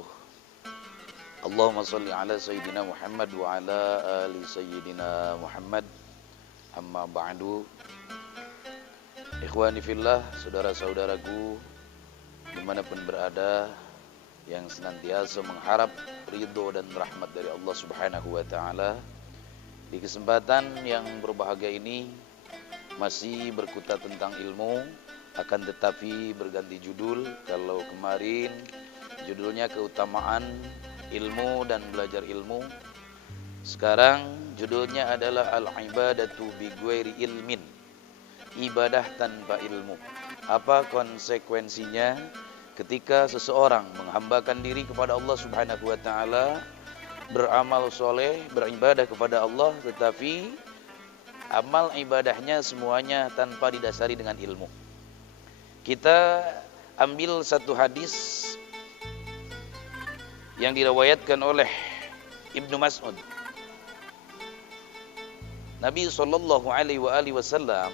wabarakatuh. Allahumma salli ala Sayyidina Muhammad wa ala ali Sayyidina Muhammad. Amma ba'du. Ikhwani fillah, saudara-saudaraku dimanapun berada, yang senantiasa mengharap ridho dan rahmat dari Allah Subhanahu wa ta'ala. Di kesempatan yang berbahagia ini masih berkutat tentang ilmu, akan tetapi berganti judul. Kalau kemarin judulnya keutamaan ilmu dan belajar ilmu, sekarang judulnya adalah al-ibadatu bi ghairi ilmin, ibadah tanpa ilmu. Apa konsekuensinya ketika seseorang menghambakan diri kepada Allah Subhanahu wa ta'ala, beramal soleh, beribadah kepada Allah, tetapi amal ibadahnya semuanya tanpa didasari dengan ilmu. Kita ambil satu hadis yang diriwayatkan oleh Ibnu Mas'ud. Nabi sallallahu alaihi wasallam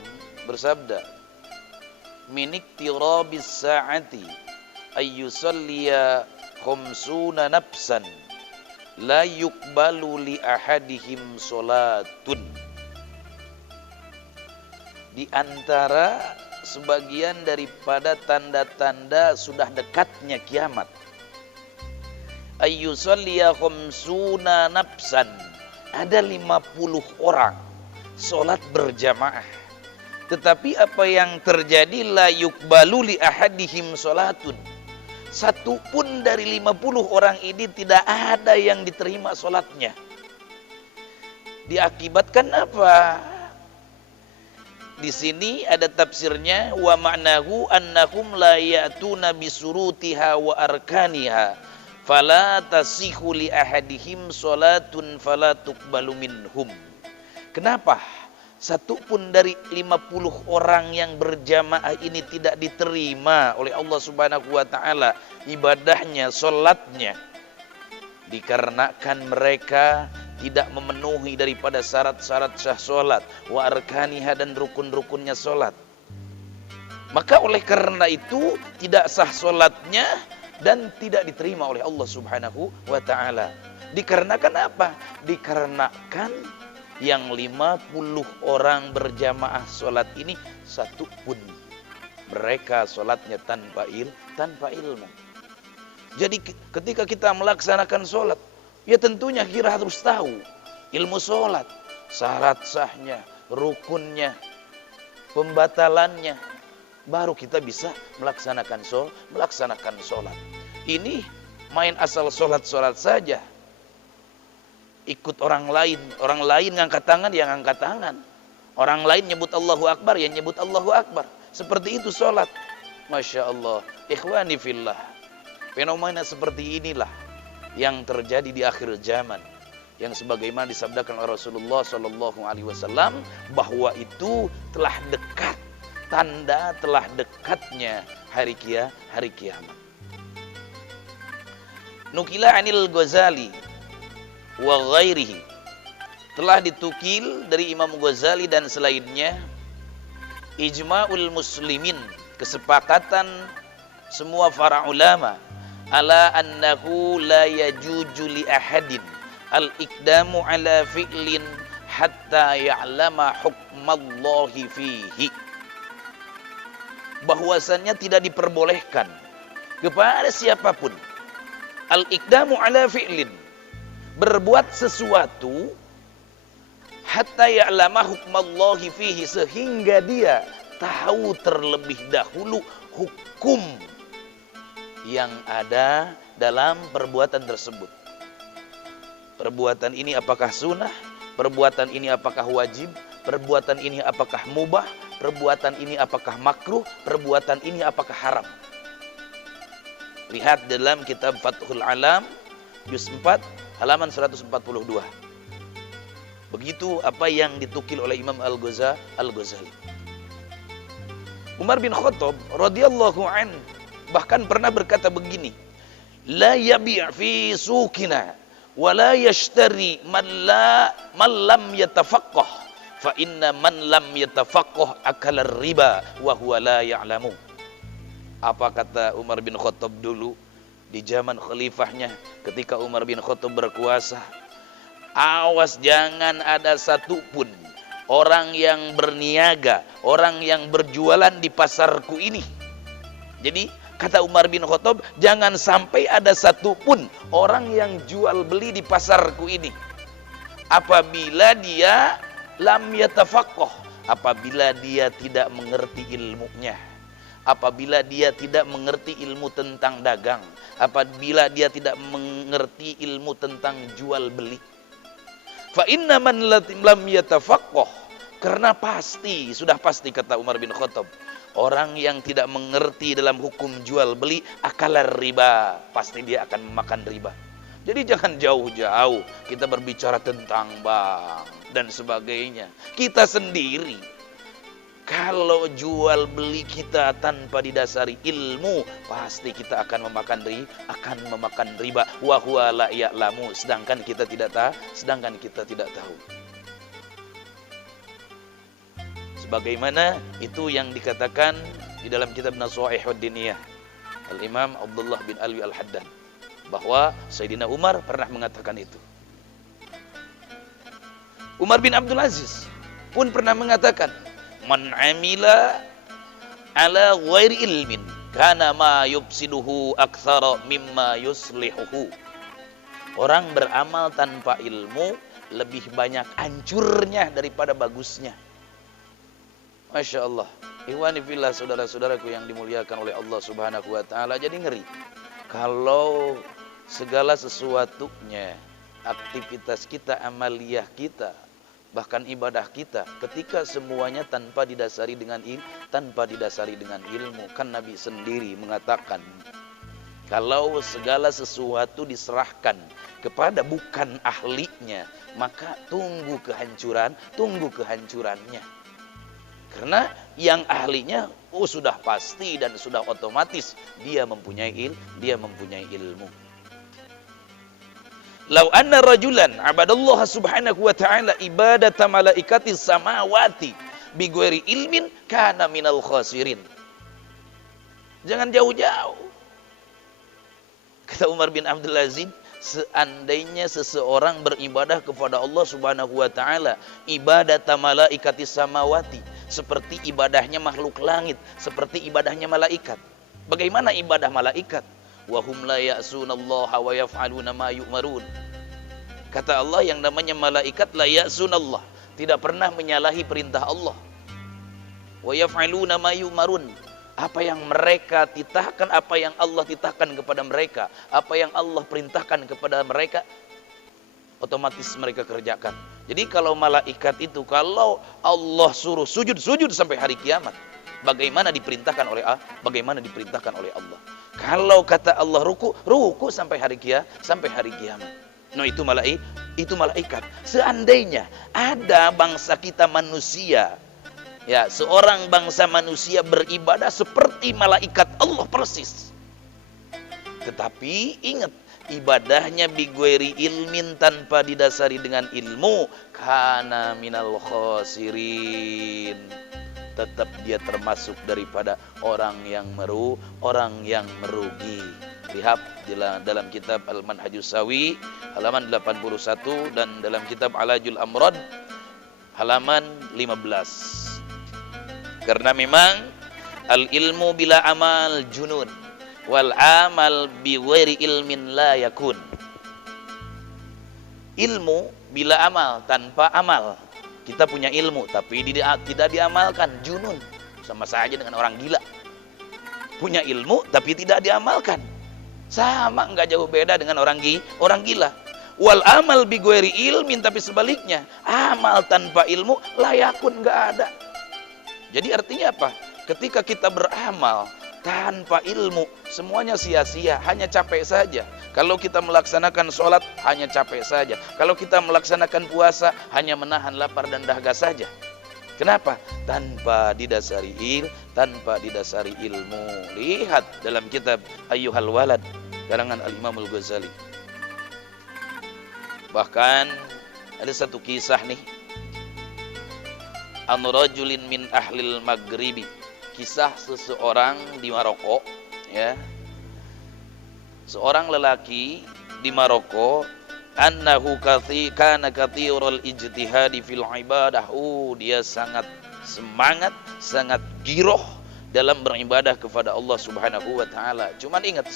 bersabda, "Min iktirabis sa'ati ay yusalliya khamsuna nafsan la yuqbalu li ahadihim salatun." Di antara sebagian daripada tanda-tanda sudah dekatnya kiamat, ayyusalliya khamsuna nafsan, ada 50 orang sholat berjamaah, tetapi apa yang terjadi, la yuqbalu li ahadihim sholatun, satu pun dari 50 orang ini tidak ada yang diterima sholatnya. Diakibatkan apa? Di sini ada tafsirnya, wa ma'nahu annahum la ya'tuna bisurutiha wa arkaniha fala tasihu li ahadihim salatun fala tuqbalu minhum. Kenapa satu pun dari 50 orang yang berjamaah ini tidak diterima oleh Allah Subhanahu wa ta'ala ibadahnya, salatnya? Dikarenakan mereka tidak memenuhi daripada syarat-syarat sah salat, wa arkaniha, dan rukun-rukunnya salat. Maka oleh karena itu tidak sah salatnya dan tidak diterima oleh Allah Subhanahu wa ta'ala. Dikarenakan apa? Dikarenakan yang 50 orang berjamaah salat ini satu pun mereka salatnya tanpa ilmu. Jadi ketika kita melaksanakan salat, ya tentunya kita harus tahu ilmu sholat, syarat sahnya, rukunnya, pembatalannya, baru kita bisa melaksanakan sholat. Ini main asal sholat saja, ikut orang lain ngangkat tangan, ya ngangkat tangan, orang lain nyebut Allahu Akbar, ya nyebut Allahu Akbar. Seperti itu sholat. Masya Allah, ikhwani fillah, fenomena seperti inilah yang terjadi di akhir zaman, yang sebagaimana disabdakan oleh Rasulullah sallallahu alaihi wasallam bahwa itu telah dekat, tanda telah dekatnya hari kiamat. Nukila anil Ghazali wa ghairihi, telah ditukil dari Imam Ghazali dan selainnya, ijma'ul muslimin, kesepakatan semua para ulama, ala annahu la yajuju li ahadin al-iqdamu ala fi'lin hatta ya'lama hukmallahi fihi, bahwasannya tidak diperbolehkan kepada siapapun al-iqdamu ala fi'lin, berbuat sesuatu, hatta ya'lama hukmallahi fihi, sehingga dia tahu terlebih dahulu hukum yang ada dalam perbuatan tersebut. Perbuatan ini apakah sunnah? Perbuatan ini apakah wajib? Perbuatan ini apakah mubah? Perbuatan ini apakah makruh? Perbuatan ini apakah haram? Lihat dalam kitab Fathul Alam juz 4 halaman 142. Begitu apa yang ditukil oleh Imam Al-Ghazali. Umar bin Khattab radhiyallahu anhu bahkan pernah berkata begini, la yabi' fi suqina wa la yashtari man lam yatafaqqah fa inna man lam yatafaqqah akala riba wa huwa la ya'lamu. Apa kata Umar bin Khattab dulu di zaman khalifahnya ketika Umar bin Khattab berkuasa. Awas jangan ada satupun orang yang berniaga, orang yang berjualan di pasarku ini. Jadi kata Umar bin Khattab, jangan sampai ada satupun orang yang jual beli di pasarku ini apabila dia lam yatafaqah, apabila dia tidak mengerti ilmunya, apabila dia tidak mengerti ilmu tentang dagang, apabila dia tidak mengerti ilmu tentang jual beli. Fa inna man lam yatafaqah, karena pasti, sudah pasti kata Umar bin Khattab, orang yang tidak mengerti dalam hukum jual beli akalar riba, pasti dia akan memakan riba. Jadi jangan jauh-jauh kita berbicara tentang bank dan sebagainya. Kita sendiri kalau jual beli kita tanpa didasari ilmu, pasti kita akan memakan riba. Wa huwa la ya'lamu, sedangkan kita tidak tahu. Sebagaimana itu yang dikatakan di dalam kitab Nasaihud Diniyah Al-Imam Abdullah bin Alwi Al-Haddad, bahwa Sayyidina Umar pernah mengatakan itu. Umar bin Abdul Aziz pun pernah mengatakan, man amila ala ghairi ilmin kana ma yufsiduhu aktsara mimma yuslihuhu. Orang beramal tanpa ilmu lebih banyak hancurnya daripada bagusnya. Masya Allah. Ikhwani fillah, saudara-saudaraku yang dimuliakan oleh Allah Subhanahu wa taala, jadi ngeri kalau segala sesuatunya, aktivitas kita, amaliyah kita, bahkan ibadah kita, ketika semuanya tanpa didasari dengan ilmu. Kan Nabi sendiri mengatakan, kalau segala sesuatu diserahkan kepada bukan ahlinya, maka tunggu kehancurannya. Karena yang ahlinya sudah pasti dan sudah otomatis dia mempunyai ilmu. Lau anna rajulan abadallah subhanahu wa ta'ala ibadata malaikatis samawati bighairi ilmin kana minal khasirin. Jangan jauh-jauh. Kata Umar bin Abdul Aziz, seandainya seseorang beribadah kepada Allah Subhanahu wa taala ibadata malaikatis samawati, seperti ibadahnya makhluk langit, seperti ibadahnya malaikat. Bagaimana ibadah malaikat? Wa hum la ya'sunallaha wa yaf'aluna ma yu'marun. Kata Allah, yang namanya malaikat la ya'sunallah, tidak pernah menyalahi perintah Allah. Wa yaf'aluna ma yu'marun. Apa yang mereka titahkan, apa yang Allah titahkan kepada mereka, apa yang Allah perintahkan kepada mereka, otomatis mereka kerjakan. Jadi kalau malaikat itu, kalau Allah suruh sujud sampai hari kiamat, bagaimana diperintahkan oleh Allah. Kalau kata Allah ruku sampai hari kiamat. Nah, itu malaikat. Seandainya ada bangsa kita manusia, ya, seorang bangsa manusia beribadah seperti malaikat Allah persis, tetapi ingat, ibadahnya bighairi ilmin, tanpa didasari dengan ilmu, kana minal khasirin, tetap dia termasuk daripada orang yang merugi. Lihat dalam kitab Al-Manhajus Sawi halaman 81 dan dalam kitab Alajul Amrad halaman 15. Karena memang al-ilmu bila amal junun, wal amal bi ghairi ilmin la yakun. Ilmu bila amal, tanpa amal. Kita punya ilmu tapi tidak diamalkan, junun. Sama saja dengan orang gila. Punya ilmu tapi tidak diamalkan, sama, enggak jauh beda dengan orang gila. Wal amal bi ghairi ilmin, tapi sebaliknya, amal tanpa ilmu la yakun, enggak ada. Jadi artinya apa? Ketika kita beramal tanpa ilmu, semuanya sia-sia, hanya capek saja. Kalau kita melaksanakan sholat, hanya capek saja. Kalau kita melaksanakan puasa, hanya menahan lapar dan dahaga saja. Kenapa? Tanpa didasari ilmu. Lihat dalam kitab Ayyuhal Walad, karangan Al-Imam Al-Ghazali. Bahkan ada satu kisah nih, an rajulin min ahlil maghribi, kisah seseorang di Maroko, ya, seorang lelaki di Maroko, annahu kana kathirul ijtihadi fil ibadah. Dia sangat semangat, sangat giroh dalam beribadah kepada Allah Subhanahu wa taala. Cuman ingat,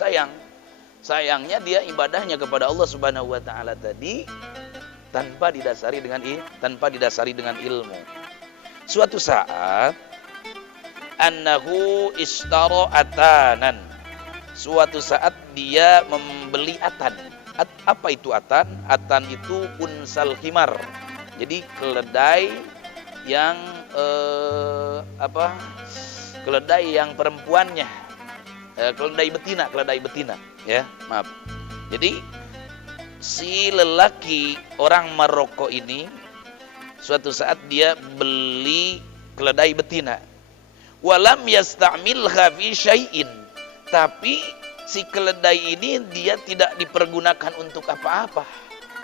sayangnya dia ibadahnya kepada Allah Subhanahu wa taala tadi tanpa didasari dengan ilmu. Suatu saat annahu ishtara atanan. Suatu saat dia membeli atan. Apa itu atan? Atan itu unsal himar. Jadi keledai yang keledai yang perempuannya, keledai betina, ya, maaf. Jadi si lelaki orang Maroko ini suatu saat dia beli keledai betina. Walam yasta'milha fi syai'in. Tapi si keledai ini dia tidak dipergunakan untuk apa-apa.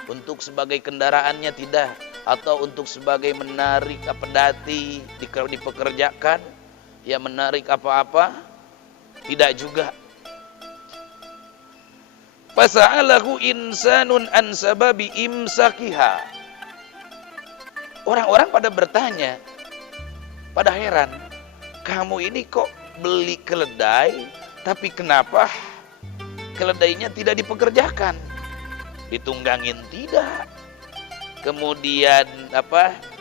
Untuk sebagai kendaraannya tidak, atau untuk sebagai menarik pedati dipekerjakan, ya menarik apa-apa, tidak juga. Fasa'alahu insanun an sababi imsakiha. Orang-orang pada bertanya, pada heran, kamu ini kok beli keledai, tapi kenapa keledainya tidak dipekerjakan? Ditunggangin tidak, kemudian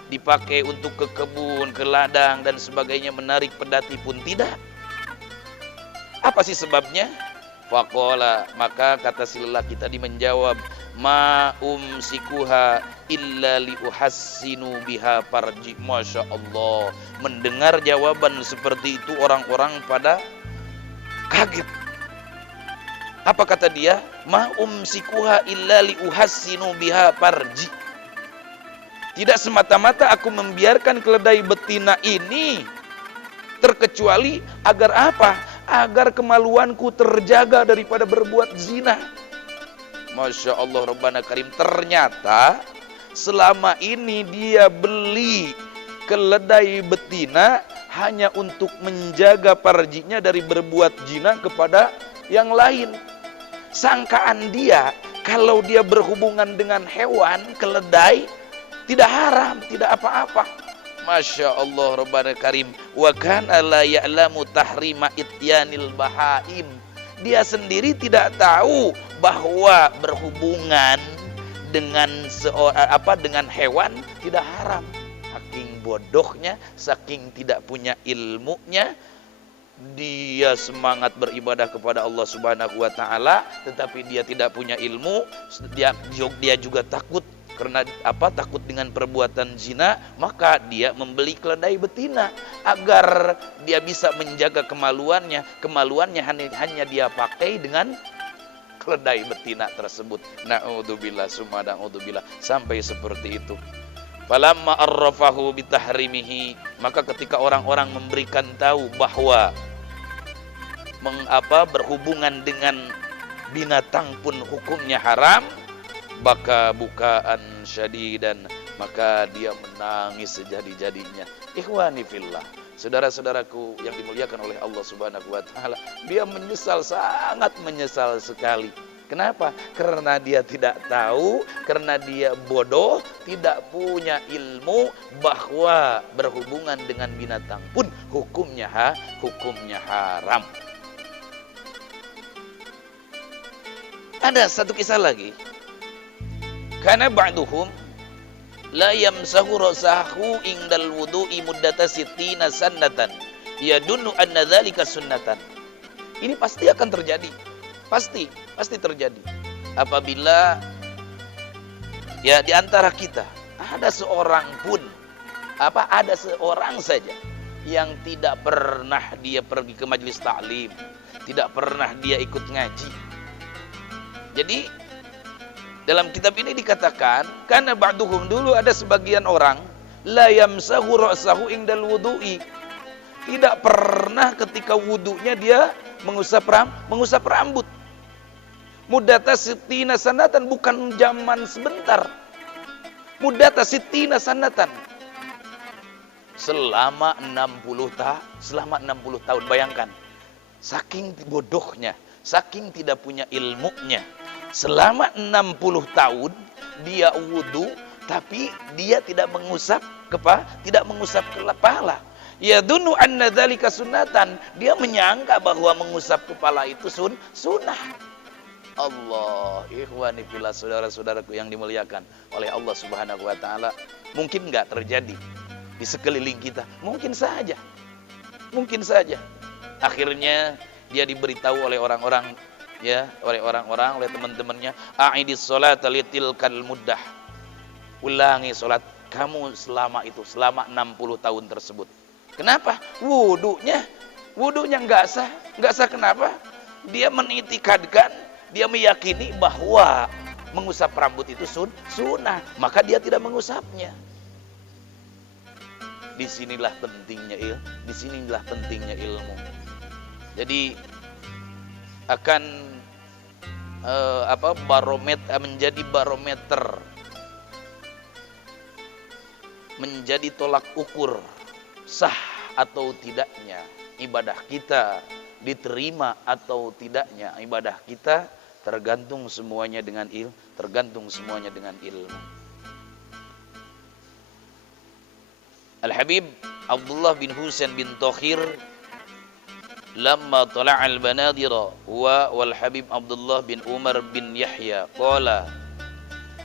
dipakai untuk ke kebun, ke ladang dan sebagainya, menarik pedati pun tidak. Apa sih sebabnya? Faqala, maka kata si lelaki tadi menjawab, ma umsikuha illa liuhassinu biha farji. Masya Allah, mendengar jawaban seperti itu orang-orang pada kaget. Apa kata dia? Ma umsikuha illa liuhassinu biha farji. Tidak semata-mata aku membiarkan keledai betina ini terkecuali agar apa? Agar kemaluanku terjaga daripada berbuat zina. Masya Allah Rabbana Karim. Ternyata selama ini dia beli keledai betina hanya untuk menjaga farjinya dari berbuat zina kepada yang lain. Sangkaan dia kalau dia berhubungan dengan hewan, keledai, tidak haram, tidak apa-apa. Masya Allah Rabbana Karim. Wa kana la ya'lamu tahrima ityanil bahaim. Dia sendiri tidak tahu bahwa berhubungan dengan dengan hewan tidak haram. Saking bodohnya, saking tidak punya ilmunya, dia semangat beribadah kepada Allah Subhanahu wa taala, tetapi dia tidak punya ilmu. Dia juga takut, karena takut dengan perbuatan zina, maka dia membeli keledai betina agar dia bisa menjaga kemaluannya. Kemaluannya hanya dia pakai dengan keledai betina tersebut. Na'udzubillah summa na'udzubillah, sampai seperti itu. Falamma arrafahu bitahrimihi, maka ketika orang-orang memberikan tahu bahwa berhubungan dengan binatang pun hukumnya haram, baka bukaan syadidan, maka dia menangis sejadi-jadinya. Ikhwani fillah, saudara-saudaraku yang dimuliakan oleh Allah Subhanahu wa taala, dia menyesal, sangat menyesal sekali. Kenapa? Karena dia tidak tahu, karena dia bodoh, tidak punya ilmu bahwa berhubungan dengan binatang pun hukumnya haram. Ada satu kisah lagi. Karena ba'duhum la yamsahu rasahu indal wudu'i muddata sittina sannatan yadunnu anna dzalika sunnatan. Ini pasti akan terjadi. Pasti terjadi. Apabila ya di antara kita ada seorang pun ada seorang saja yang tidak pernah dia pergi ke majelis taklim, tidak pernah dia ikut ngaji. Jadi dalam kitab ini dikatakan, karena ba'duhum, dulu ada sebagian orang la yamsahu ra'sahu indal wudu'i, tidak pernah ketika wudunya dia mengusap rambut. Muddata sittina sanatan, bukan zaman sebentar. Muddata sittina sanatan, selama 60 tahun. Bayangkan, saking bodohnya, saking tidak punya ilmunya. Selama 60 tahun dia wudu, tapi dia tidak mengusap kepala. Ya dunu anna dzalika sunnatan. Dia menyangka bahwa mengusap kepala itu sunnah. Allah, ikhwani fillah, saudara-saudaraku yang dimuliakan oleh Allah Subhanahu wa taala, mungkin enggak terjadi di sekeliling kita. Mungkin saja. Akhirnya dia diberitahu oleh orang-orang, oleh teman-temannya, a'idis sholata litilkal muddah. Ulangi salat kamu selama 60 tahun tersebut. Kenapa? Wudunya enggak sah. Kenapa? Dia menitikadkan, dia meyakini bahwa mengusap rambut itu sunnah, maka dia tidak mengusapnya. Disinilah pentingnya ilmu. Jadi akan menjadi barometer, menjadi tolak ukur sah atau tidaknya ibadah kita, diterima atau tidaknya ibadah kita, tergantung semuanya dengan ilmu. Al-Habib Abdullah bin Husain bin Tokhir lamma tala'al banadira wal Habib Abdullah bin Umar bin Yahya qala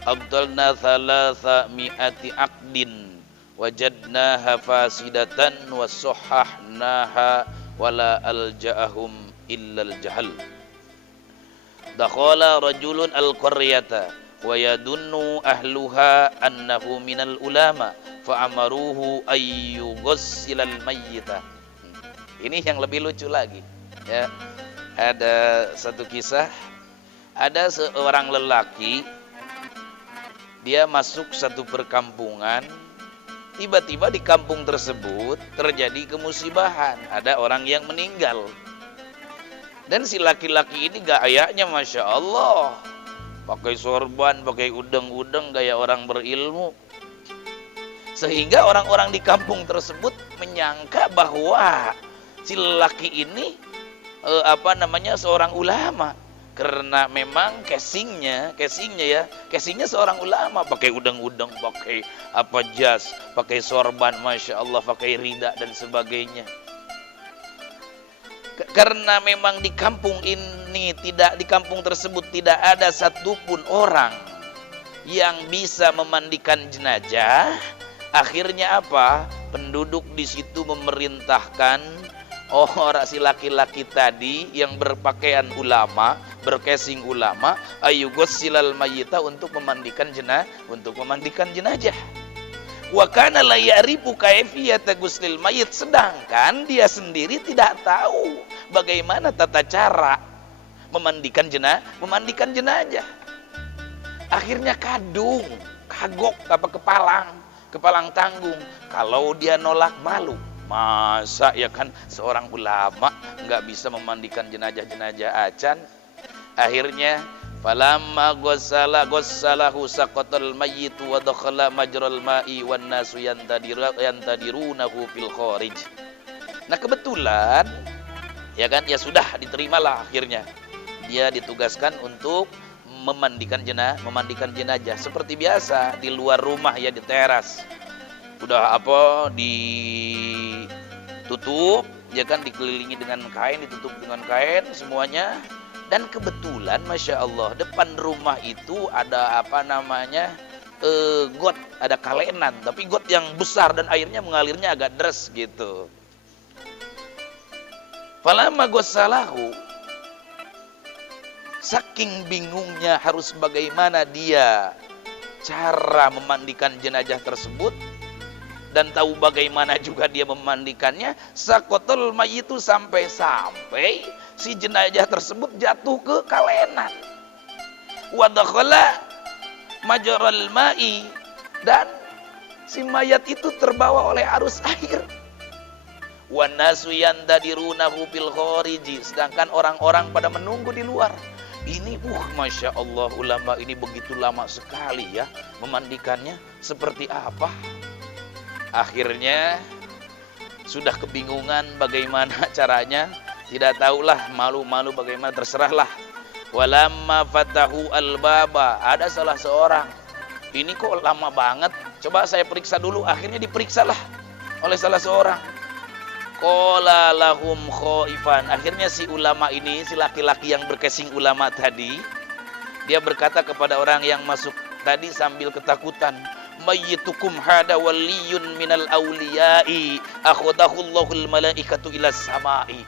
abdalna 300 aqdin wajadnaha fasidatan wa sahhahnaha wala alja'ahum illa al-jahl. Dakhala rajulun al-qaryata wa yadunnu ahluha annahu minal ulama fa'amaruhu ayyugussilal mayyita. Ini yang lebih lucu lagi, ya. Ada satu kisah, ada seorang lelaki, dia masuk satu perkampungan. Tiba-tiba di kampung tersebut terjadi kemusibahan, ada orang yang meninggal. Dan si laki-laki ini gayanya Masya Allah, pakai sorban, pakai udeng-udeng, gaya orang berilmu. Sehingga orang-orang di kampung tersebut menyangka bahwa si lelaki ini seorang ulama. Karena memang casingnya seorang ulama, pakai udeng-udeng, pakai jas, pakai sorban, Masya Allah, pakai rida dan sebagainya. Karena memang di kampung tersebut tidak ada satupun orang yang bisa memandikan jenazah. Akhirnya apa? Penduduk di situ memerintahkan orang si laki-laki tadi yang berpakaian ulama, berkesing ulama, ayyugussilal mayyita, untuk memandikan jenazah. Wa kana la ya'rifu kaifiyata ghuslil mayyit, sedangkan dia sendiri tidak tahu bagaimana tata cara memandikan jenazah. Akhirnya kagok kepalang tanggung. Kalau dia nolak, malu. Masa ya kan seorang ulama nggak bisa memandikan jenazah acan. Akhirnya falamma ghassalahu saqatal mayyitu wa dakhala majral ma'i wan nasu yantadirunahu fil kharij. Nah kebetulan ya kan, ya sudah diterimalah, akhirnya dia ditugaskan untuk memandikan jenazah seperti biasa di luar rumah, ya, di teras. Udah ditutup, ya kan, dikelilingi dengan kain, ditutup dengan kain semuanya. Dan kebetulan Masya Allah depan rumah itu ada got, ada kalenan, tapi got yang besar dan airnya mengalirnya agak deras gitu. Falamma ghassalahu, saking bingungnya harus bagaimana dia cara memandikan jenazah tersebut dan tahu bagaimana juga dia memandikannya, saqatul mayyitu, sampai si jenazah tersebut jatuh ke kalenan. Wa dakhala majral ma'i, dan si mayat itu terbawa oleh arus air. Wan nasu yantadirunahu fil khariji, sedangkan orang-orang pada menunggu di luar. Ini Masya Allah, ulama ini begitu lama sekali ya memandikannya, seperti apa? Akhirnya sudah kebingungan bagaimana caranya, tidak tahulah, malu-malu bagaimana, terserahlah. Walamma fatahu al-baba, ada salah seorang, ini kok lama banget, coba saya periksa dulu. Akhirnya diperiksalah oleh salah seorang. Qala lahum khaifan, akhirnya si ulama ini, si laki-laki yang berkesing ulama tadi, dia berkata kepada orang yang masuk tadi sambil ketakutan, mayyitukum hada waliyun minal awliyai akhadahullahul malaikatu ilas samai.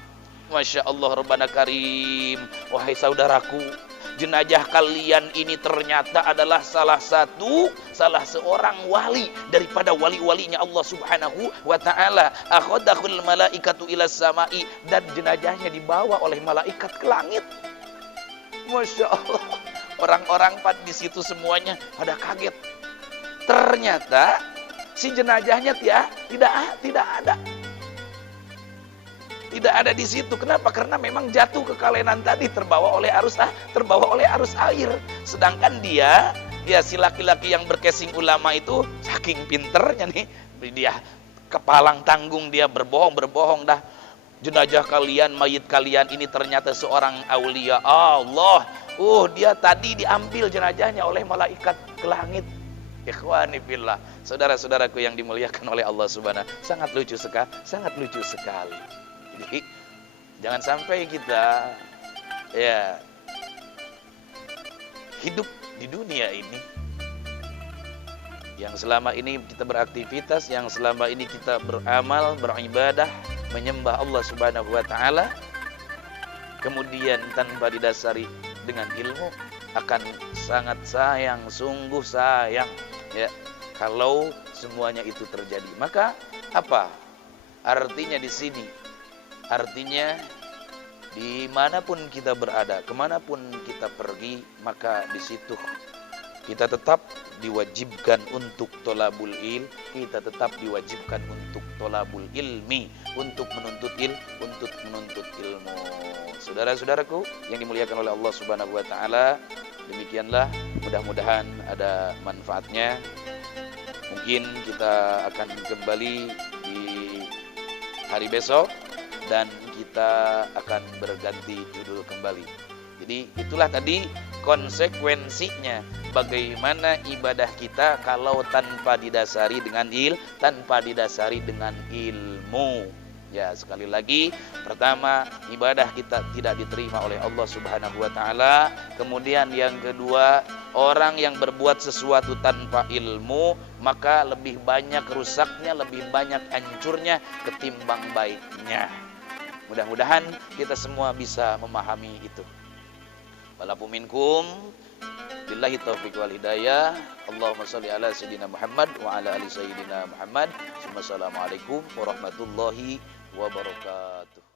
Masya Allah, Rabbana Karim. Wahai saudaraku, jenazah kalian ini ternyata adalah salah seorang wali daripada wali-walinya Allah Subhanahu wa ta'ala. Akhadahul malaikatu ilas samai, dan jenazahnya dibawa oleh malaikat ke langit. Masya Allah, orang-orang di situ semuanya pada kaget. Ternyata si jenazahnya tidak ada. Tidak ada di situ. Kenapa? Karena memang jatuh ke kalenan tadi, terbawa oleh arus air. Sedangkan dia si laki-laki yang berkesing ulama itu saking pinternya nih, dia kepalang tanggung, dia berbohong dah. Jenazah kalian, mayit kalian ini ternyata seorang aulia Allah. Dia tadi diambil jenazahnya oleh malaikat ke langit. Ikhwani fillah, saudara-saudaraku yang dimuliakan oleh Allah Subhanahu, sangat lucu sekali. Jadi jangan sampai kita hidup di dunia ini yang selama ini kita beraktivitas, yang selama ini kita beramal, beribadah, menyembah Allah Subhanahu wa ta'ala, kemudian tanpa didasari dengan ilmu, akan sangat sayang, sungguh sayang kalau semuanya itu terjadi. Maka apa artinya di sini? Artinya dimanapun kita berada, kemanapun kita pergi, maka di situ kita tetap diwajibkan untuk tolabul ilm, kita tetap diwajibkan untuk tolabul ilmi, untuk menuntut ilmu. Saudara-saudaraku yang dimuliakan oleh Allah Subhanahu wa ta'ala, demikianlah, mudah-mudahan ada manfaatnya. Mungkin kita akan kembali di hari besok dan kita akan berganti judul kembali. Jadi itulah tadi konsekuensinya, bagaimana ibadah kita kalau tanpa didasari dengan ilmu. Ya, sekali lagi, pertama, ibadah kita tidak diterima oleh Allah Subhanahu wa ta'ala. Kemudian yang kedua, orang yang berbuat sesuatu tanpa ilmu, maka lebih banyak rusaknya, lebih banyak hancurnya ketimbang baiknya. Mudah-mudahan kita semua bisa memahami itu. Walaupun minkum, billahi taufiq wal hidayah. Allahumma sholli ala sayyidina Muhammad wa ala ali sayyidina Muhammad. Assalamualaikum warahmatullahi wabarakatuh.